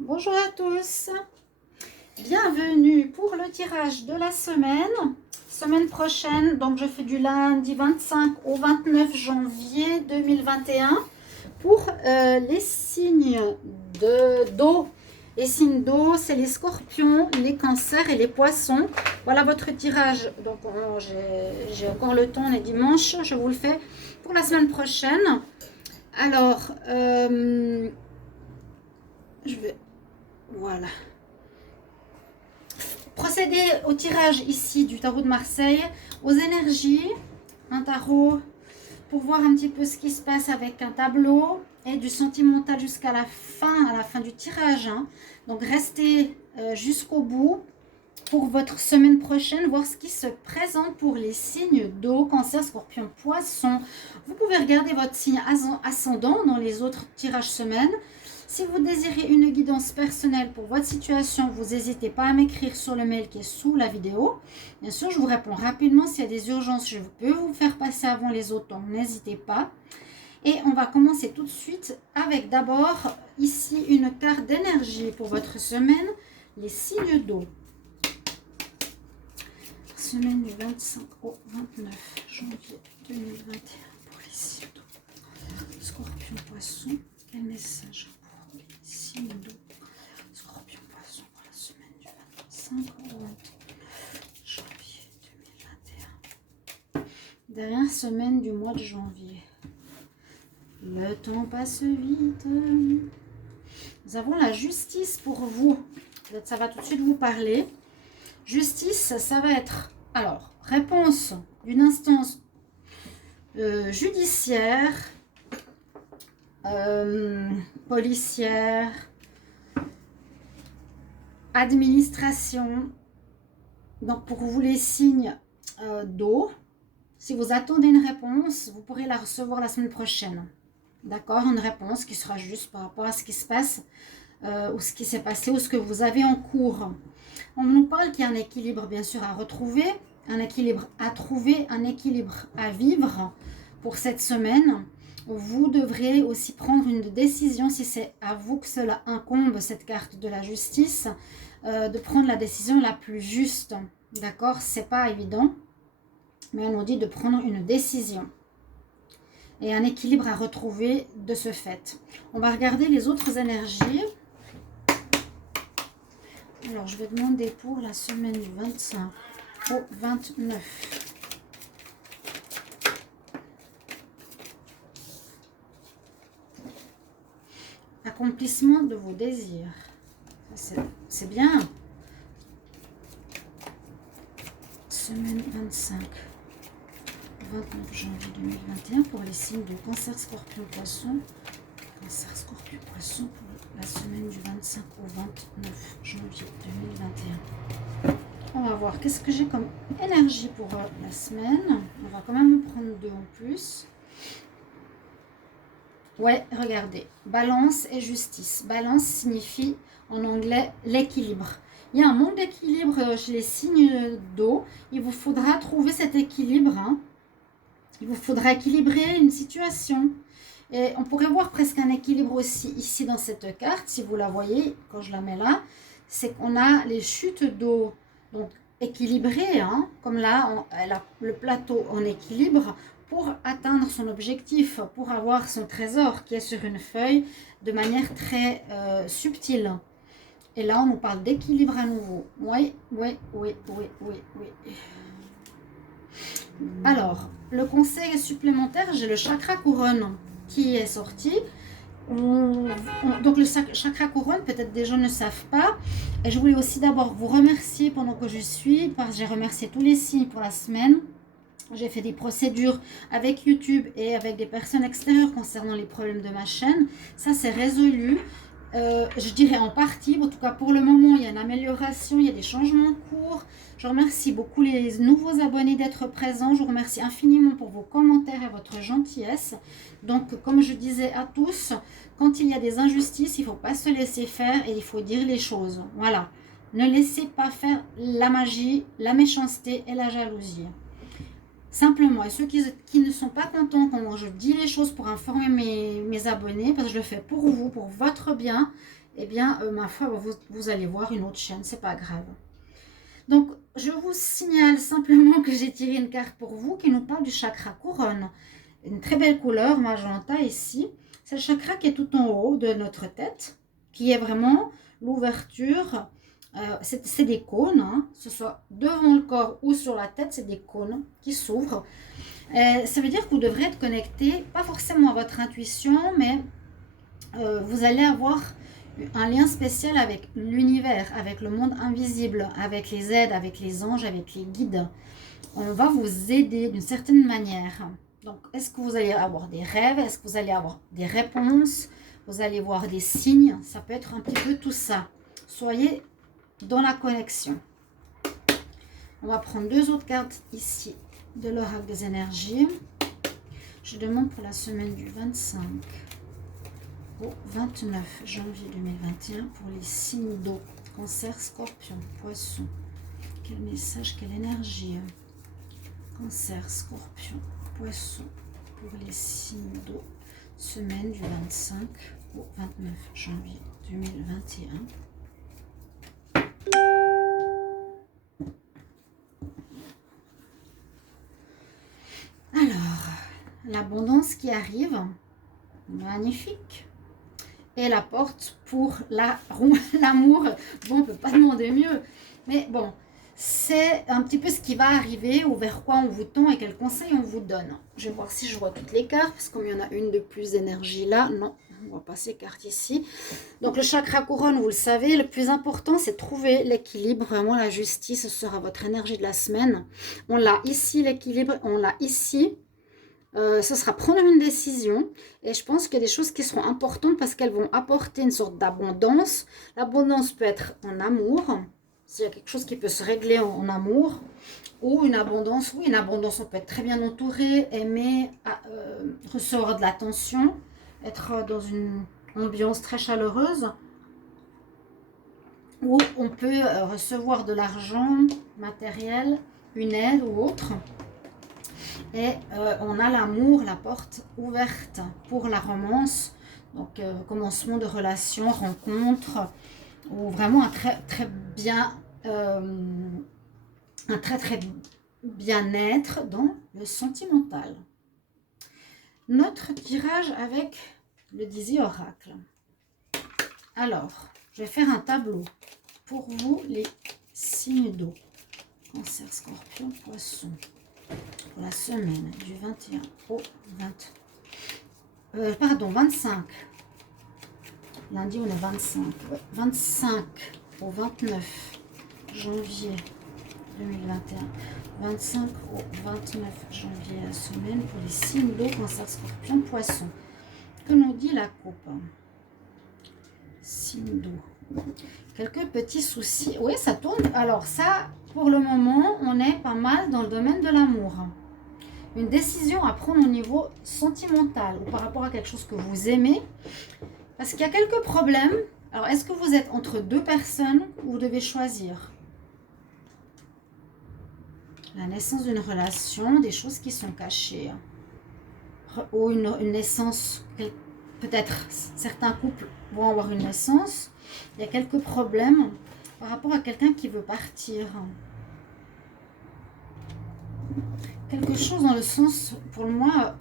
Bonjour à tous, bienvenue pour le tirage de la semaine prochaine. Donc je fais du lundi 25 au 29 janvier 2021 pour les signes d'eau. Les signes d'eau, c'est les scorpions, les cancers et les poissons. Voilà votre tirage. Donc j'ai encore le temps, les dimanches, je vous le fais pour la semaine prochaine. Alors, je vais... Voilà. Procéder au tirage ici du tarot de Marseille, aux énergies, un tarot pour voir un petit peu ce qui se passe avec un tableau et du sentimental jusqu'à la fin du tirage. Hein. Donc restez jusqu'au bout pour votre semaine prochaine, voir ce qui se présente pour les signes d'eau, cancer, scorpion, poisson. Vous pouvez regarder votre signe ascendant dans les autres tirages semaines. Si vous désirez une guidance personnelle pour votre situation, vous n'hésitez pas à m'écrire sur le mail qui est sous la vidéo. Bien sûr, je vous réponds rapidement. S'il y a des urgences, je peux vous faire passer avant les autres, donc n'hésitez pas. Et on va commencer tout de suite avec d'abord ici une carte d'énergie pour votre semaine, les signes d'eau. Semaine du 25 au 29 janvier 2021 pour les signes d'eau. Scorpion, poisson, quel message pour les signes d'eau? Scorpion, poisson pour la semaine du 25 au 29 janvier 2021. Dernière semaine du mois de janvier. Le temps passe vite. Nous avons la justice pour vous. Peut-être ça va tout de suite vous parler. Justice, ça va être, alors, réponse d'une instance judiciaire, policière, administration. Donc, pour vous, les signes d'eau, si vous attendez une réponse, vous pourrez la recevoir la semaine prochaine. D'accord? Une réponse qui sera juste par rapport à ce qui se passe, ou ce qui s'est passé, ou ce que vous avez en cours. On nous parle qu'il y a un équilibre, bien sûr, à retrouver, un équilibre à trouver, un équilibre à vivre pour cette semaine. Vous devrez aussi prendre une décision, si c'est à vous que cela incombe, cette carte de la justice, de prendre la décision la plus juste. D'accord? C'est pas évident, mais on nous dit de prendre une décision. Et un équilibre à retrouver de ce fait. On va regarder les autres énergies. Alors, je vais demander pour la semaine du 25 au 29. Accomplissement de vos désirs. C'est bien. Semaine 25. 29 janvier 2021 pour les signes de cancer, scorpion, poisson. Cancer, scorpion, poisson pour la semaine du 25 au 29 janvier 2021. On va voir qu'est-ce que j'ai comme énergie pour la semaine. On va quand même en prendre deux en plus. Ouais, regardez. Balance et justice. Balance signifie en anglais l'équilibre. Il y a un manque d'équilibre chez les signes d'eau. Il vous faudra trouver cet équilibre. Hein. Il vous faudra équilibrer une situation. Et on pourrait voir presque un équilibre aussi ici dans cette carte, si vous la voyez, quand je la mets là, c'est qu'on a les chutes d'eau donc équilibrées, hein, comme là, elle a le plateau en équilibre pour atteindre son objectif, pour avoir son trésor qui est sur une feuille de manière très subtile. Et là, on nous parle d'équilibre à nouveau. Oui. Alors, le conseil supplémentaire, j'ai le chakra couronne qui est sorti. Donc le chakra couronne, peut-être des gens ne savent pas. Et je voulais aussi d'abord vous remercier pendant que je suis, parce que j'ai remercié tous les signes pour la semaine. J'ai fait des procédures avec YouTube et avec des personnes extérieures concernant les problèmes de ma chaîne. Ça, c'est résolu. Je dirais en partie, en tout cas pour le moment, il y a une amélioration, il y a des changements en cours. Je remercie beaucoup les nouveaux abonnés d'être présents. Je vous remercie infiniment pour vos commentaires et votre gentillesse. Donc, comme je disais à tous, quand il y a des injustices, il ne faut pas se laisser faire et il faut dire les choses. Voilà. Ne laissez pas faire la magie, la méchanceté et la jalousie. Simplement, et ceux qui ne sont pas contents quand je dis les choses pour informer mes abonnés, parce que je le fais pour vous, pour votre bien, eh bien, ma foi, vous allez voir une autre chaîne, c'est pas grave. Donc, je vous signale simplement que j'ai tiré une carte pour vous qui nous parle du chakra couronne. Une très belle couleur, magenta ici. C'est le chakra qui est tout en haut de notre tête, qui est vraiment l'ouverture. C'est des cônes, hein, que ce soit devant le corps ou sur la tête, c'est des cônes qui s'ouvrent. Ça veut dire que vous devrez être connecté, pas forcément à votre intuition, mais vous allez avoir un lien spécial avec l'univers, avec le monde invisible, avec les aides, avec les anges, avec les guides. On va vous aider d'une certaine manière. Donc, est-ce que vous allez avoir des rêves? Est-ce que vous allez avoir des réponses? Vous allez voir des signes? Ça peut être un petit peu tout ça. Soyez dans la connexion. On va prendre 2 autres cartes ici de l'oracle des énergies. Je demande pour la semaine du 25 au 29 janvier 2021 pour les signes d'eau, Cancer, Scorpion, Poisson. Quel message, quelle énergie? Cancer, Scorpion, Poisson pour les signes d'eau, semaine du 25 au 29 janvier 2021. Alors, l'abondance qui arrive, magnifique. Et la porte pour l'amour, bon, on ne peut pas demander mieux. Mais bon, c'est un petit peu ce qui va arriver ou vers quoi on vous tend et quels conseils on vous donne. Je vais voir si je vois toutes les cartes, parce que comme il y en a une de plus d'énergie là, non, on va passer carte ici. Donc le chakra couronne, vous le savez, le plus important c'est de trouver l'équilibre, vraiment la justice, ce sera votre énergie de la semaine. On l'a ici l'équilibre, on l'a ici. Ce sera prendre une décision et je pense qu'il y a des choses qui seront importantes parce qu'elles vont apporter une sorte d'abondance. L'abondance peut être en amour, s'il y a quelque chose qui peut se régler en amour, ou une abondance, oui, une abondance, on peut être très bien entouré, aimer, recevoir de l'attention, être dans une ambiance très chaleureuse, ou on peut recevoir de l'argent matériel, une aide ou autre. Et on a l'amour, la porte ouverte pour la romance, donc commencement de relation, rencontre, ou vraiment un très bien-être dans le sentimental. Notre tirage avec le Dizzy Oracle. Alors, je vais faire un tableau pour vous, les signes d'eau. Cancer, Scorpion, Poisson. Pour la semaine du 21 au 25. Lundi, on est 25. Ouais, 25 au 29 janvier 2021. 25 au 29 janvier, la semaine pour les signes d'eau, Cancer, Scorpion, Poisson. Que nous dit la coupe? Signe d'eau. Quelques petits soucis. Oui, ça tourne. Alors ça, pour le moment, on est pas mal dans le domaine de l'amour. Une décision à prendre au niveau sentimental ou par rapport à quelque chose que vous aimez. Parce qu'il y a quelques problèmes. Alors, est-ce que vous êtes entre 2 personnes ou vous devez choisir? La naissance d'une relation, des choses qui sont cachées. Ou une naissance, peut-être certains couples vont avoir une naissance. Il y a quelques problèmes par rapport à quelqu'un qui veut partir. Quelque chose dans le sens, pour moi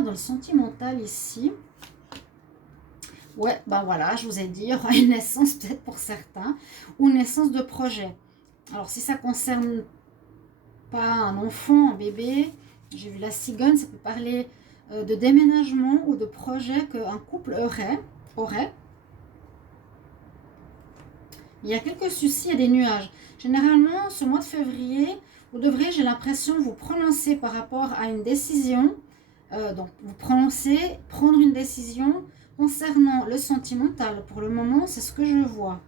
dans le sentimental ici. Ouais, ben voilà, je vous ai dit, il y aura une naissance peut-être pour certains, ou une naissance de projet. Alors si ça concerne pas un enfant, un bébé, j'ai vu la cigogne, ça peut parler de déménagement ou de projet qu'un couple aurait. Il y a quelques soucis et des nuages. Généralement, ce mois de février, vous devrez, j'ai l'impression, vous prononcer par rapport à une décision. Donc, vous prononcez, prendre une décision concernant le sentimental. Pour le moment, c'est ce que je vois.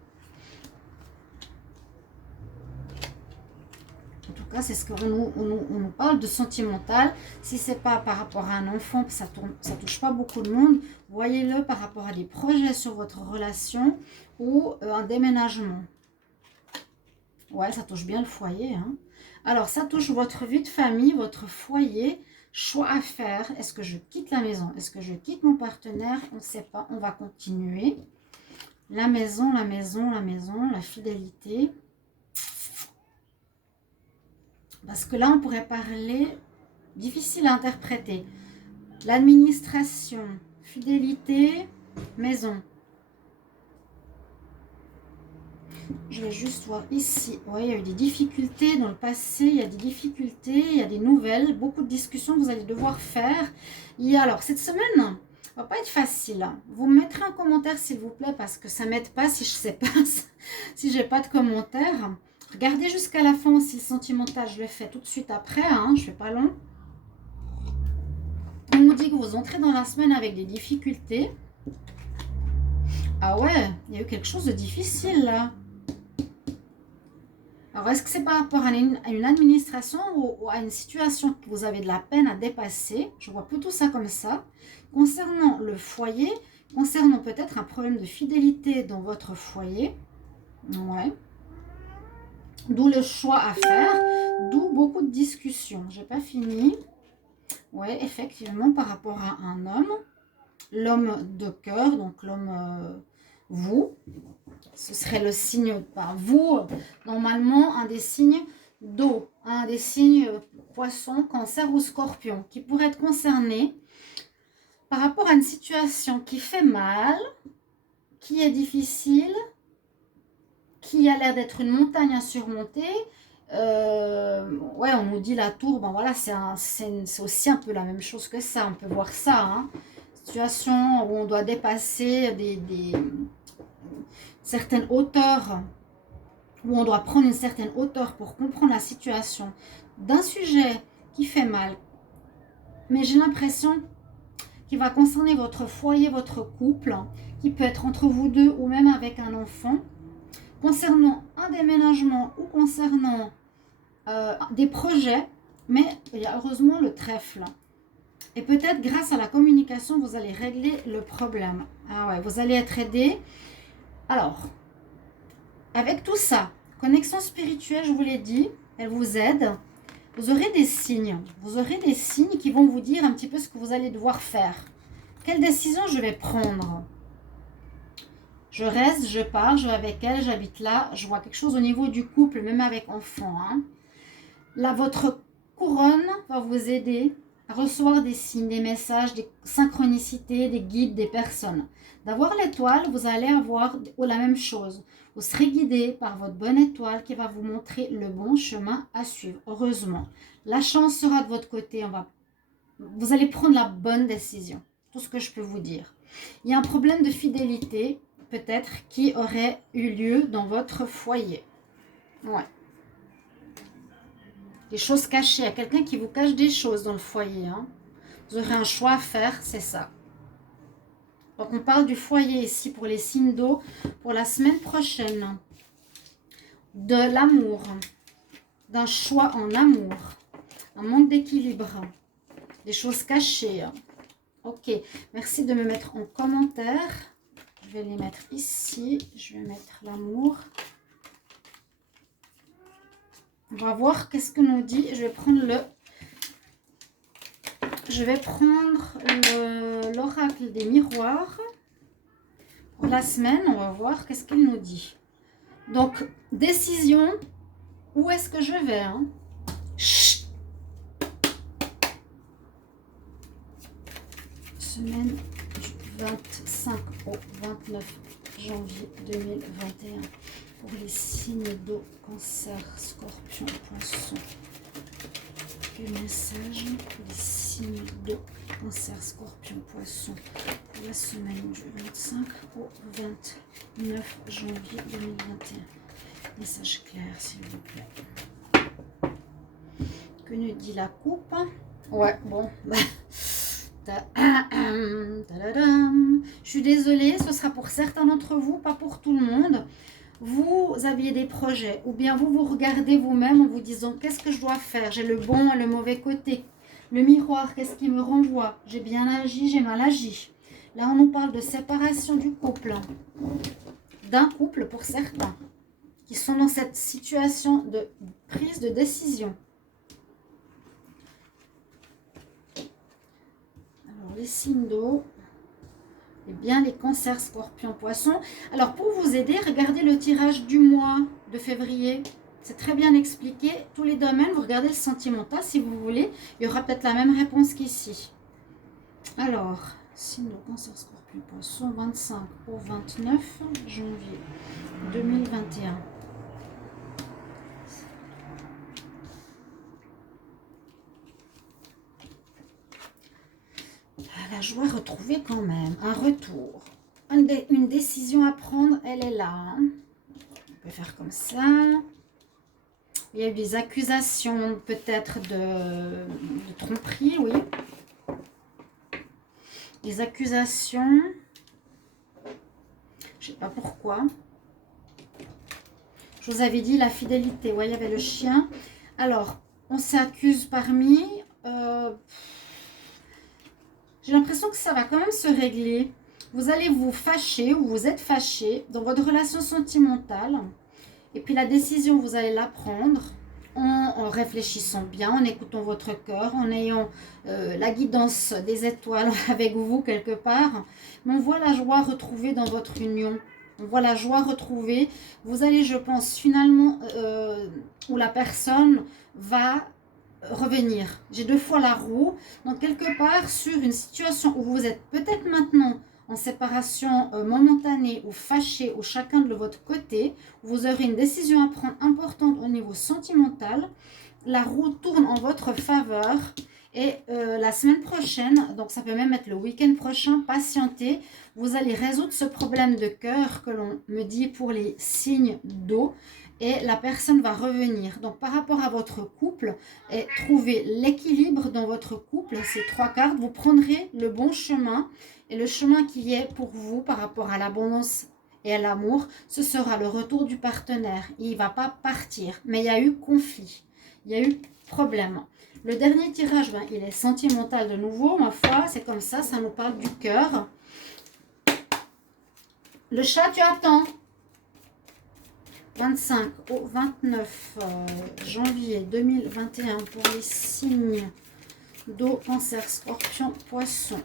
En tout cas, c'est ce qu'on nous parle de sentimental. Si ce n'est pas par rapport à un enfant, ça touche pas beaucoup de monde, voyez-le par rapport à des projets sur votre relation ou un déménagement. Ouais, ça touche bien le foyer. Hein. Alors, ça touche votre vie de famille, votre foyer, choix à faire. Est-ce que je quitte la maison? Est-ce que je quitte mon partenaire? On ne sait pas, on va continuer. La maison, la maison, la maison, la fidélité. Parce que là, on pourrait parler, difficile à interpréter. L'administration, fidélité, maison. Je vais juste voir ici. Oui, il y a eu des difficultés dans le passé, il y a des difficultés, il y a des nouvelles, beaucoup de discussions que vous allez devoir faire. Alors, cette semaine, va pas être facile. Vous me mettrez un commentaire s'il vous plaît parce que ça m'aide pas si je sais pas, si j'ai pas de commentaire. Regardez jusqu'à la fin aussi le sentimental, je le fais tout de suite après, hein, je fais pas long. On nous dit que vous entrez dans la semaine avec des difficultés. Ah ouais, il y a eu quelque chose de difficile là. Alors, est-ce que c'est par rapport à une administration ou à une situation que vous avez de la peine à dépasser? Je vois plutôt ça comme ça. Concernant le foyer, concernant peut-être un problème de fidélité dans votre foyer. Ouais. D'où le choix à faire, d'où beaucoup de discussions. J'ai pas fini. Ouais, effectivement, par rapport à un homme. L'homme de cœur, donc l'homme vous. Ce serait le signe, vous, normalement, un des signes d'eau, un des signes poisson, cancer ou scorpion, qui pourrait être concerné par rapport à une situation qui fait mal, qui est difficile, qui a l'air d'être une montagne à surmonter. Ouais, on nous dit la tour, ben voilà, c'est aussi un peu la même chose que ça, on peut voir ça, hein. Situation où on doit dépasser certaines hauteurs, où on doit prendre une certaine hauteur pour comprendre la situation d'un sujet qui fait mal. Mais j'ai l'impression qu'il va concerner votre foyer, votre couple, qui peut être entre vous deux ou même avec un enfant, concernant un déménagement ou concernant des projets, mais il y a heureusement le trèfle. Et peut-être grâce à la communication, vous allez régler le problème. Ah ouais, vous allez être aidé. Alors, avec tout ça, connexion spirituelle, je vous l'ai dit, elle vous aide. Vous aurez des signes. Vous aurez des signes qui vont vous dire un petit peu ce que vous allez devoir faire. Quelle décision je vais prendre? Je reste, je pars, je vais avec elle, j'habite là. Je vois quelque chose au niveau du couple, même avec enfant. Hein. Là, votre couronne va vous aider à recevoir des signes, des messages, des synchronicités, des guides, des personnes. D'avoir l'étoile, vous allez avoir la même chose. Vous serez guidé par votre bonne étoile qui va vous montrer le bon chemin à suivre. Heureusement, la chance sera de votre côté. Vous allez prendre la bonne décision. Tout ce que je peux vous dire. Il y a un problème de fidélité, peut-être, qui aurait eu lieu dans votre foyer. Ouais. Des choses cachées. Il y a quelqu'un qui vous cache des choses dans le foyer. Hein. Vous aurez un choix à faire, c'est ça. Donc on parle du foyer ici pour les signes d'eau pour la semaine prochaine. De l'amour. D'un choix en amour. Un manque d'équilibre. Des choses cachées. Ok. Merci de me mettre en commentaire. Je vais les mettre ici. Je vais mettre l'amour. On va voir qu'est-ce que nous dit. Je vais prendre l'oracle des miroirs. Pour la semaine, on va voir qu'est-ce qu'il nous dit. Donc, décision. Où est-ce que je vais hein? Chut. Semaine du 25 au 29 janvier 2021. Pour les signes d'eau, cancer, scorpion, poisson. Quel message pour les signes d'eau, cancer, scorpion, poisson pour la semaine du 25 au 29 janvier 2021. Message clair, s'il vous plaît. Que nous dit la coupe? Ouais, bon. Je suis désolée, ce sera pour certains d'entre vous, pas pour tout le monde. Vous aviez des projets ou bien vous regardez vous-même en vous disant qu'est-ce que je dois faire? J'ai le bon et le mauvais côté. Le miroir, qu'est-ce qui me renvoie? J'ai bien agi, j'ai mal agi. Là, on nous parle de séparation du couple. D'un couple pour certains qui sont dans cette situation de prise de décision. Alors, les signes d'eau. et bien les cancers, scorpions, poissons. Alors pour vous aider, regardez le tirage du mois de février. C'est très bien expliqué. Tous les domaines, vous regardez le sentimental si vous voulez. Il y aura peut-être la même réponse qu'ici. Alors, signe de cancer, scorpion, poisson, 25 au 29 janvier 2021. La joie retrouvée quand même, un retour. Une décision à prendre, elle est là. Hein. On peut faire comme ça. Il y a eu des accusations peut-être de tromperie, oui. Des accusations. Je ne sais pas pourquoi. Je vous avais dit la fidélité. Ouais, il y avait le chien. Alors, on s'accuse parmi... j'ai l'impression que ça va quand même se régler. Vous allez vous fâcher ou vous êtes fâché dans votre relation sentimentale. Et puis la décision, vous allez la prendre en réfléchissant bien, en écoutant votre cœur, en ayant la guidance des étoiles avec vous quelque part. Mais on voit la joie retrouvée dans votre union. On voit la joie retrouvée. Vous allez, je pense, finalement, où la personne va revenir. J'ai 2 fois la roue. Donc, quelque part, sur une situation où vous êtes peut-être maintenant en séparation momentanée ou fâché ou chacun de votre côté, vous aurez une décision à prendre importante au niveau sentimental. La roue tourne en votre faveur et la semaine prochaine, donc ça peut même être le week-end prochain, patientez, vous allez résoudre ce problème de cœur que l'on me dit pour les signes d'eau et la personne va revenir. Donc par rapport à votre couple, et trouver l'équilibre dans votre couple, ces 3 cartes, vous prendrez le bon chemin. Et le chemin qui est pour vous par rapport à l'abondance et à l'amour, ce sera le retour du partenaire. Il ne va pas partir, mais il y a eu conflit, il y a eu problème. Le dernier tirage, ben, il est sentimental de nouveau, ma foi, c'est comme ça nous parle du cœur. Le chat, tu attends. 25 au 29 janvier 2021 pour les signes d'eau, cancer, scorpion, poisson.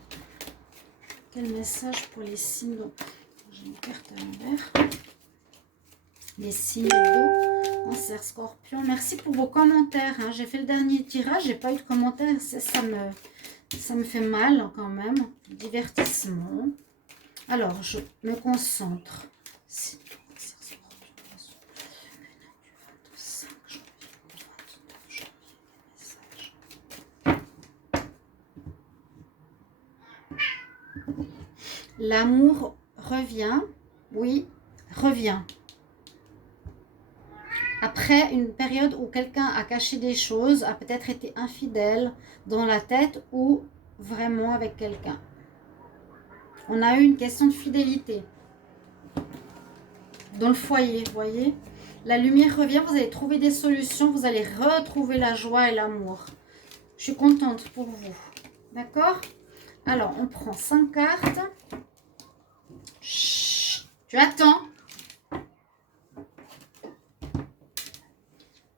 Quel message pour les signes d'eau? J'ai une carte à l'envers. Les signes d'eau, cancer, scorpion. Merci pour vos commentaires. Hein. J'ai fait le dernier tirage, j'ai pas eu de commentaires. Ça me fait mal quand même. Divertissement. Alors, je me concentre. L'amour revient, oui, revient. Après une période où quelqu'un a caché des choses, a peut-être été infidèle dans la tête ou vraiment avec quelqu'un. On a eu une question de fidélité dans le foyer, vous voyez. La lumière revient, vous allez trouver des solutions, vous allez retrouver la joie et l'amour. Je suis contente pour vous. D'accord? Alors, on prend 5 cartes. Chut, tu attends.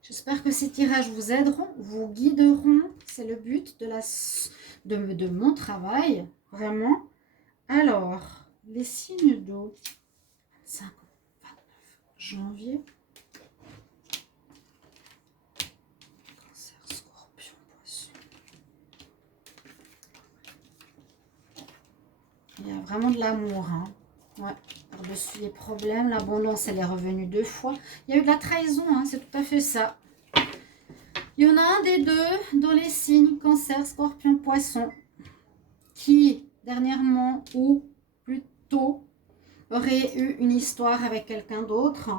J'espère que ces tirages vous aideront, vous guideront. C'est le but de mon travail, vraiment. Alors, les signes d'eau. 25, 29 janvier. Cancer, scorpion, poisson. Il y a vraiment de l'amour, hein. Ouais, par-dessus les problèmes, l'abondance, elle est revenue 2 fois. Il y a eu de la trahison, hein, c'est tout à fait ça. Il y en a un des deux dans les signes cancer, scorpion, poisson qui, dernièrement ou plus tôt, aurait eu une histoire avec quelqu'un d'autre.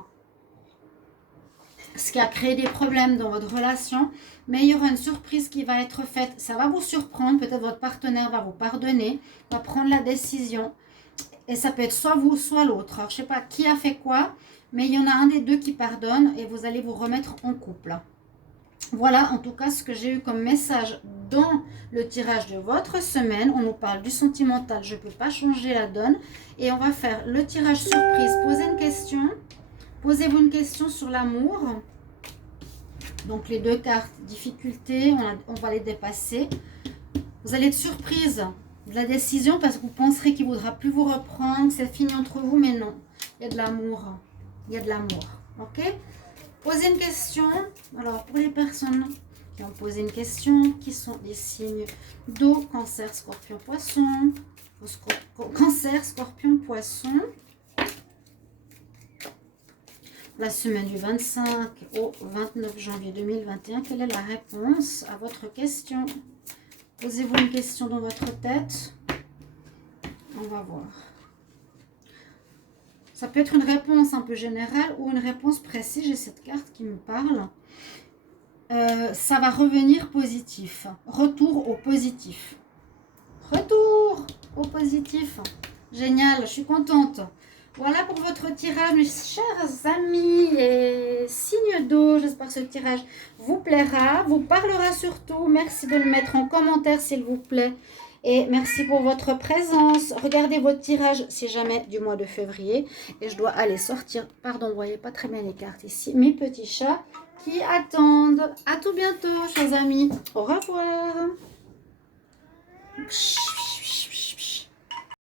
Ce qui a créé des problèmes dans votre relation. Mais il y aura une surprise qui va être faite. Ça va vous surprendre. Peut-être votre partenaire va vous pardonner, va prendre la décision. Et ça peut être soit vous, soit l'autre. Alors, je ne sais pas qui a fait quoi, mais il y en a un des deux qui pardonne et vous allez vous remettre en couple. Voilà, en tout cas, ce que j'ai eu comme message dans le tirage de votre semaine. On nous parle du sentimental, je ne peux pas changer la donne. Et on va faire le tirage surprise. Posez une question. Posez-vous une question sur l'amour. Donc, les 2 cartes, difficulté, on va les dépasser. Vous allez être surprise De la décision parce que vous penserez qu'il ne voudra plus vous reprendre, que c'est fini entre vous, mais non. Il y a de l'amour. Il y a de l'amour. Ok? Posez une question. Alors, pour les personnes qui ont posé une question, qui sont des signes d'eau, cancer, scorpion, poisson. Cancer, scorpion, poisson. La semaine du 25 au 29 janvier 2021, quelle est la réponse à votre question? Posez-vous une question dans votre tête. On va voir. Ça peut être une réponse un peu générale ou une réponse précise. J'ai cette carte qui me parle. Ça va revenir positif. Retour au positif. Retour au positif. Génial, je suis contente. Voilà pour votre tirage, mes chers amis et signes d'eau. J'espère que ce tirage vous plaira, vous parlera surtout. Merci de le mettre en commentaire, s'il vous plaît. Et merci pour votre présence. Regardez votre tirage, si jamais du mois de février. Et je dois aller sortir. Pardon, vous ne voyez pas très bien les cartes ici. Mes petits chats qui attendent. À tout bientôt, chers amis. Au revoir.